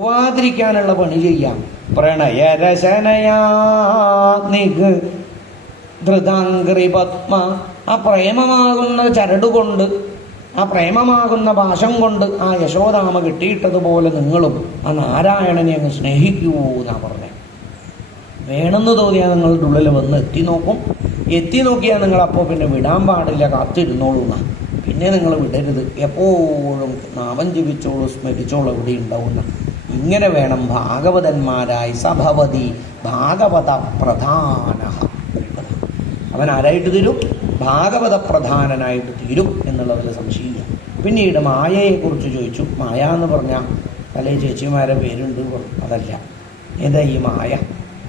പോവാതിരിക്കാനുള്ള പണി ചെയ്യാം. പ്രണയരശനയാ നിഗ് ധൃതാംഗ്രി പത്മ. ആ പ്രേമമാകുന്ന ചരടുകൊണ്ട് ആ പ്രേമമാകുന്ന പാശം കൊണ്ട് ആ യശോദാമ കിട്ടിയിട്ടതുപോലെ നിങ്ങളും ആ നാരായണനെ അങ്ങ് സ്നേഹിക്കൂ എന്നാ പറഞ്ഞത് വേണമെന്ന് തോന്നിയാൽ നിങ്ങളുടെ ഉള്ളിൽ വന്ന് എത്തി നോക്കും. എത്തി നോക്കിയാൽ നിങ്ങളപ്പോൾ പിന്നെ വിടാൻ പാടില്ല കാത്തിരുന്നോളൂ എന്നാ പിന്നെ നിങ്ങൾ വിടരുത്. എപ്പോഴും നാമം ജപിച്ചോളൂ സ്മരിച്ചോളൂ ഇവിടെ ഉണ്ടാവുന്ന. ഇങ്ങനെ വേണം ഭാഗവതന്മാരായി സഭവതി ഭാഗവത പ്രധാന അവൻ ആരായിട്ട് തീരും? ഭാഗവത പ്രധാനനായിട്ട് തീരും എന്നുള്ളതിൽ സംശയമില്ല. പിന്നീട് മായയെക്കുറിച്ച് ചോദിച്ചു. മായ എന്ന് പറഞ്ഞാൽ പല ചേച്ചിമാരെ പേരുണ്ട് അതല്ല. ഏതാ ഈ മായ?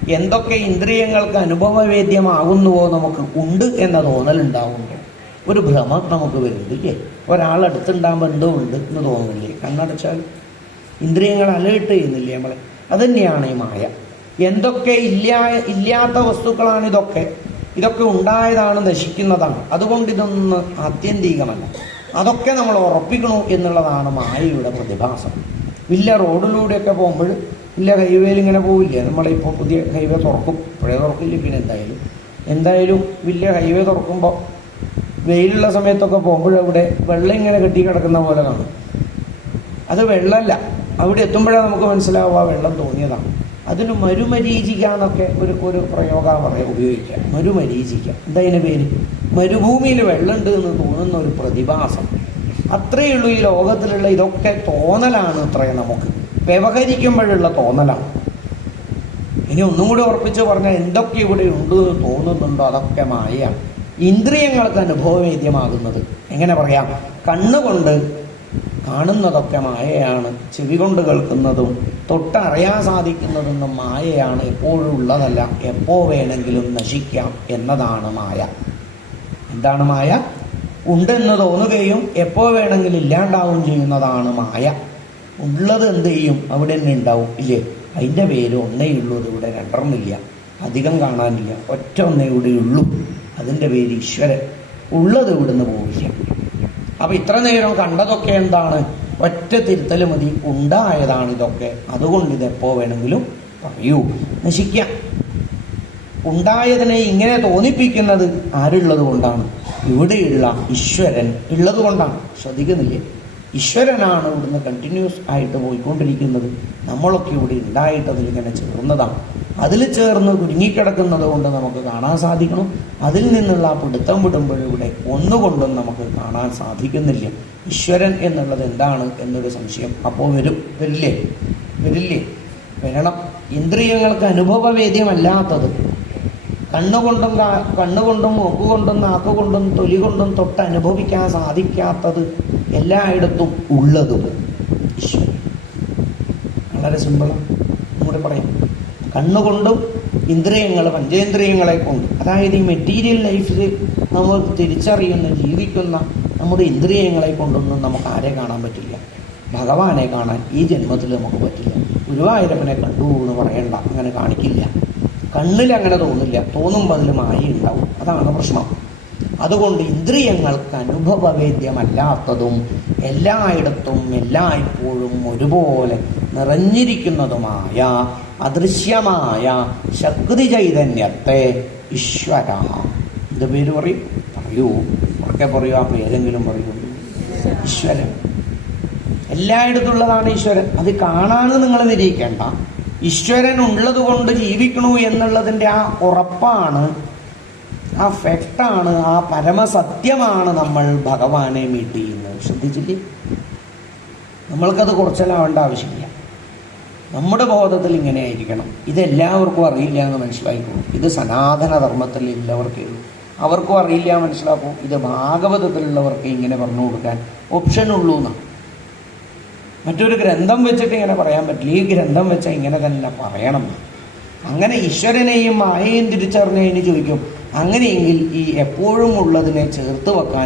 എന്തൊക്കെ ഇന്ദ്രിയങ്ങൾക്ക് അനുഭവവേദ്യമാകുന്നുവോ നമുക്ക് ഉണ്ട് എന്ന തോന്നലുണ്ടാവുമ്പോൾ ഒരു ഭ്രമം നമുക്ക് വരുന്നില്ലേ? ഒരാളടുത്തുണ്ടാകുമ്പോൾ എന്തോ ഉണ്ട് എന്ന് തോന്നുന്നില്ലേ? കണ്ണടച്ചാൽ ഇന്ദ്രിയങ്ങൾ അലേർട്ട് ചെയ്യുന്നില്ലേ നമ്മളെ? അതുതന്നെയാണ് ഈ മായ. എന്തൊക്കെ ഇല്ലാ ഇല്ലാത്ത വസ്തുക്കളാണ് ഇതൊക്കെ? ഇതൊക്കെ ഉണ്ടായതാണ് നശിക്കുന്നതാണ്. അതുകൊണ്ട് ഇതൊന്ന് ആത്യന്തികമല്ല. അതൊക്കെ നമ്മൾ ഉറപ്പിക്കണു എന്നുള്ളതാണ് മായയുടെ പ്രതിഭാസം. വലിയ റോഡിലൂടെയൊക്കെ പോകുമ്പോൾ വലിയ ഹൈവേയിൽ ഇങ്ങനെ പോവില്ലേ? നമ്മളിപ്പോൾ പുതിയ ഹൈവേ തുറക്കും. പഴയ തുറക്കില്ല പിന്നെ എന്തായാലും. എന്തായാലും വലിയ ഹൈവേ തുറക്കുമ്പോൾ വെയിലുള്ള സമയത്തൊക്കെ പോകുമ്പോഴവിടെ വെള്ളം ഇങ്ങനെ കെട്ടി കിടക്കുന്ന പോലെ കാണും. അത് വെള്ളമല്ല. അവിടെ എത്തുമ്പോഴാണ് നമുക്ക് മനസ്സിലാവുക വെള്ളം തോന്നിയതാണ്. അതിന് മരുമരീചിക എന്നൊക്കെ ഒരു ഒരു പ്രയോഗം പറയാം ഉപയോഗിക്കുക. മരുമരീചിക. എന്താ അതിന്റെ പേര്? മരുഭൂമിയിൽ വെള്ളമുണ്ട് എന്ന് തോന്നുന്ന ഒരു പ്രതിഭാസം. അത്രയേ ഉള്ളൂ ഈ ലോകത്തിലുള്ള ഇതൊക്കെ തോന്നലാണ് അത്രയും നമുക്ക്. വ്യവഹരിക്കുമ്പോഴുള്ള തോന്നലാണ്. ഇനി ഒന്നും കൂടി ഉറപ്പിച്ച് പറഞ്ഞാൽ എന്തൊക്കെ ഇവിടെ ഉണ്ട് എന്ന് തോന്നുന്നുണ്ടോ? അതൊക്കെ മായയാണ്. ഇന്ദ്രിയങ്ങൾക്ക് അനുഭവവേദ്യമാകുന്നത്. എങ്ങനെ പറയാം? കണ്ണുകൊണ്ട് കാണുന്നതൊക്കെ മായയാണ് ചെവി കൊണ്ട് കേൾക്കുന്നതും തൊട്ടറിയാൻ സാധിക്കുന്നതൊന്നും മായയാണ് എപ്പോഴും ഉള്ളതല്ല. എപ്പോൾ വേണമെങ്കിലും നശിക്കാം എന്നതാണ് മായ. എന്താണ് മായ? ഉണ്ടെന്ന് തോന്നുകയും എപ്പോൾ വേണമെങ്കിലും ഇല്ലാണ്ടാവും ചെയ്യുന്നതാണ് മായ. ഉള്ളത് എന്ത് ചെയ്യും? അവിടെ തന്നെ ഉണ്ടാവും ഇല്ലേ? അതിന്റെ പേര് ഒന്നേ ഉള്ളൂ ഇവിടെ രണ്ടെണ്ണമില്ല അധികം കാണാനില്ല. ഒറ്റ ഒന്നേ ഇവിടെ ഉള്ളൂ. അതിന്റെ പേര് ഈശ്വരൻ. ഉള്ളത് ഇവിടുന്ന് പോവില്ല അപ്പോൾ ഇത്ര നേരം കണ്ടതൊക്കെ എന്താണ്? ഒറ്റ തിരുത്തൽ മതി. ഉണ്ടായതാണ് ഇതൊക്കെ. അതുകൊണ്ട് ഇതെപ്പോൾ വേണമെങ്കിലും പറയൂ. നശിക്കാം. ഉണ്ടായതിനെ ഇങ്ങനെ തോന്നിപ്പിക്കുന്നത് ആരുള്ളത് കൊണ്ടാണ്? ഇവിടെയുള്ള ഈശ്വരൻ ഉള്ളത് കൊണ്ടാണ്. ശ്രദ്ധിക്കുന്നില്ലേ? ഈശ്വരനാണ് ഇവിടുന്ന് കണ്ടിന്യൂസ് ആയിട്ട് പോയിക്കൊണ്ടിരിക്കുന്നത്. നമ്മളൊക്കെ ഇവിടെ ഉണ്ടായിട്ട് അതിൽ ഇങ്ങനെ ചേർന്നതാണ്. അതിൽ ചേർന്ന് കുരുങ്ങിക്കിടക്കുന്നത് കൊണ്ട് നമുക്ക് കാണാൻ സാധിക്കണം. അതിൽ നിന്നുള്ള പിടുത്തം വിടുമ്പോൾ ഇവിടെ ഒന്നുകൊണ്ടും നമുക്ക് കാണാൻ സാധിക്കുന്നില്ല. ഈശ്വരൻ എന്നുള്ളത് എന്താണ് എന്നൊരു സംശയം അപ്പോൾ വരും. വരില്ലേ? വരില്ലേ? വരണം. ഇന്ദ്രിയങ്ങൾക്ക് അനുഭവവേദ്യമല്ലാത്തത്. കണ്ണുകൊണ്ടും കണ്ണുകൊണ്ടും മൂക്കുകൊണ്ടും നാക്കുകൊണ്ടും തൊലി കൊണ്ടും തൊട്ട് അനുഭവിക്കാൻ സാധിക്കാത്തത് എല്ലായിടത്തും ഉള്ളതും ഈശ്വരൻ. വളരെ സിമ്പിളാണ് കൂടെ പറയാം. കണ്ണുകൊണ്ടും ഇന്ദ്രിയങ്ങൾ പഞ്ചേന്ദ്രിയങ്ങളെ കൊണ്ട്. അതായത് ഈ മെറ്റീരിയൽ ലൈഫിൽ നമ്മൾ തിരിച്ചറിയുന്ന ജീവിക്കുന്ന നമ്മുടെ ഇന്ദ്രിയങ്ങളെ കൊണ്ടൊന്നും നമുക്ക് ആരെ കാണാൻ പറ്റില്ല. ഭഗവാനെ കാണാൻ ഈ ജന്മത്തിൽ നമുക്ക് പറ്റില്ല. ഗുരുവായൂരപ്പനെ കണ്ടു എന്ന് പറയണ്ട. അങ്ങനെ കാണിക്കില്ല. കണ്ണിൽ അങ്ങനെ തോന്നില്ല. തോന്നുമ്പോൾ അതിൽ മായ ഉണ്ടാവും അതാണ് പ്രശ്നം. അതുകൊണ്ട് ഇന്ദ്രിയങ്ങൾക്ക് അനുഭവവേദ്യമല്ലാത്തതും എല്ലായിടത്തും എല്ലായ്പ്പോഴും ഒരുപോലെ നിറഞ്ഞിരിക്കുന്നതുമായ അദൃശ്യമായ ശക്തി ചൈതന്യത്തെ ഈശ്വര. ഇത് പേര് പറയും? പറയൂ. ഉറക്കെ പറയൂ ആ പേരെങ്കിലും പറയൂ. ഈശ്വരൻ. എല്ലായിടത്തുള്ളതാണ് ഈശ്വരൻ. അത് കാണാതെ നിങ്ങൾ നിരീക്കേണ്ട ഈശ്വരൻ ഉള്ളത് കൊണ്ട് ജീവിക്കണു എന്നുള്ളതിന്റെ ആ ഉറപ്പാണ് ആ ഫെക്റ്റാണ് ആ പരമസത്യമാണ് നമ്മൾ ഭഗവാനെ മീറ്റ് ചെയ്യുന്നത്. ശ്രദ്ധിച്ചില്ലേ? നമ്മൾക്കത് കുറച്ചെല്ലാവേണ്ട ആവശ്യമില്ല. നമ്മുടെ ബോധത്തിൽ ഇങ്ങനെ ആയിരിക്കണം. ഇതെല്ലാവർക്കും അറിയില്ല എന്ന് മനസ്സിലായിക്കോളും ഇത് സനാതനധർമ്മത്തിൽ ധർമ്മത്തിൽ എല്ലാവർക്കേ ഉള്ളൂ. അവർക്കും അറിയില്ല മനസ്സിലാക്കും. ഇത് ഭാഗവതത്തിലുള്ളവർക്ക് ഇങ്ങനെ പറഞ്ഞു കൊടുക്കാൻ ഓപ്ഷൻ ഉള്ളൂ എന്നാണ് മറ്റൊരു ഗ്രന്ഥം വെച്ചിട്ട് ഇങ്ങനെ പറയാൻ പറ്റില്ല. ഈ ഗ്രന്ഥം വെച്ചാൽ ഇങ്ങനെ തന്നെ പറയണം അങ്ങനെ ഈശ്വരനെയും മായയും തിരിച്ചറിഞ്ഞതിന് ചോദിക്കും അങ്ങനെയെങ്കിൽ ഈ എപ്പോഴും ഉള്ളതിനെ ചേർത്ത് വെക്കാൻ